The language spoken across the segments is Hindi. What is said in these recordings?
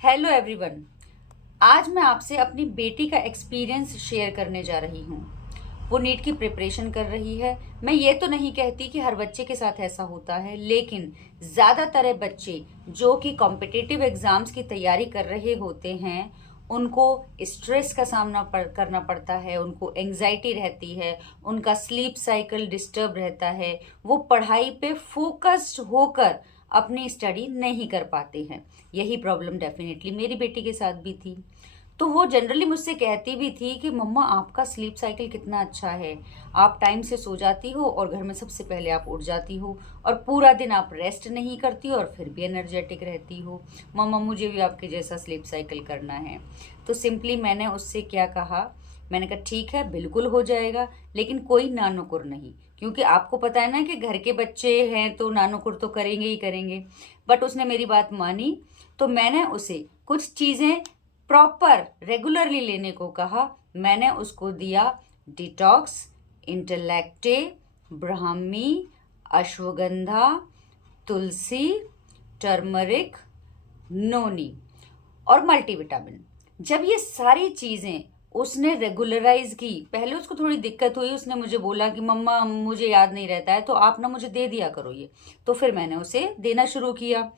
Hello everyone. आज मैं आपसे अपनी बेटी का एक्सपीरियंस शेयर करने जा रही हूँ। वो नीट की प्रिपरेशन कर रही है। मैं ये तो नहीं कहती कि हर बच्चे के साथ ऐसा होता है, लेकिन ज़्यादातर बच्चे जो कि कॉम्पिटिटिव एग्ज़ाम्स की तैयारी कर रहे होते हैं, उनको स्ट्रेस का सामना करना पड़ता है, उनको एंग्जाइटी रहती है, उनका स्लीप साइकिल डिस्टर्ब रहता है, वो पढ़ाई पे फोकस्ड होकर अपनी स्टडी नहीं कर पाते हैं। यही प्रॉब्लम डेफिनेटली मेरी बेटी के साथ भी थी। तो वो जनरली मुझसे कहती भी थी कि मम्मा आपका स्लीप साइकिल कितना अच्छा है, आप टाइम से सो जाती हो और घर में सबसे पहले आप उठ जाती हो और पूरा दिन आप रेस्ट नहीं करती हो और फिर भी एनर्जेटिक रहती हो। मम्मा मुझे भी आपके जैसा स्लीप साइकिल करना है। तो सिंपली मैंने उससे क्या कहा, मैंने कहा ठीक है बिल्कुल हो जाएगा, लेकिन कोई नानुकुर नहीं, क्योंकि आपको पता है ना कि घर के बच्चे हैं तो नानुकुर तो करेंगे ही करेंगे। बट उसने मेरी बात मानी, तो मैंने उसे कुछ चीज़ें प्रॉपर रेगुलरली लेने को कहा। मैंने उसको दिया डिटॉक्स, इंटेलेक्टे, ब्राह्मी, अश्वगंधा, तुलसी, टर्मरिक, नोनी और मल्टीविटामिन। जब ये सारी चीज़ें उसने रेगुलराइज की, पहले उसको थोड़ी दिक्कत हुई, उसने मुझे बोला कि मम्मा मुझे याद नहीं रहता है तो आप ना मुझे दे दिया करो ये। तो फिर मैंने उसे देना शुरू किया।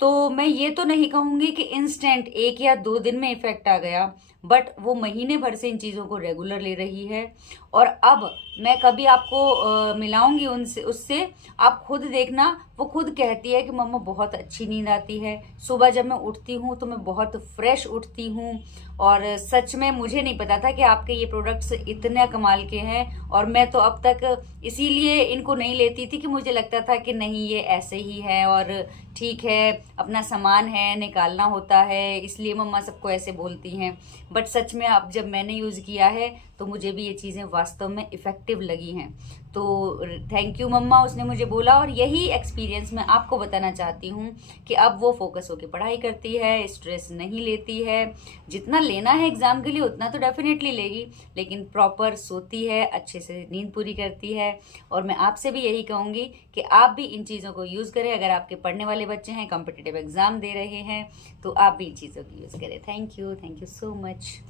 तो मैं ये तो नहीं कहूँगी कि इंस्टेंट 1 या 2 दिन में इफेक्ट आ गया, बट वो महीने भर से इन चीज़ों को रेगुलर ले रही है। और अब मैं कभी आपको मिलाऊंगी उनसे, उससे आप खुद देखना, वो खुद कहती है कि मम्मा बहुत अच्छी नींद आती है, सुबह जब मैं उठती हूँ तो मैं बहुत फ्रेश उठती हूँ। और सच में मुझे नहीं पता था कि आपके ये प्रोडक्ट्स इतने कमाल के हैं, और मैं तो अब तक इसीलिए इनको नहीं लेती थी कि मुझे लगता था कि नहीं ये ऐसे ही है और ठीक है, अपना सामान है निकालना होता है इसलिए मम्मा सबको ऐसे बोलती हैं। बट सच में अब जब मैंने यूज़ किया है तो मुझे भी ये चीज़ें वास्तव में इफ़ेक्टिव लगी हैं। तो थैंक यू मम्मा, उसने मुझे बोला। और यही एक्सपीरियंस मैं आपको बताना चाहती हूँ कि अब वो फोकस होकर पढ़ाई करती है, स्ट्रेस नहीं लेती है। जितना लेना है एग्ज़ाम के लिए उतना तो डेफिनेटली लेगी, लेकिन प्रॉपर सोती है, अच्छे से नींद पूरी करती है। और मैं आपसे भी यही कहूँगी कि आप भी इन चीज़ों को यूज़ करें। अगर आपके पढ़ने वाले बच्चे हैं, कॉम्पिटिटिव एग्ज़ाम दे रहे हैं, तो आप भी इन चीज़ों की यूज़ करें। Thank you so much.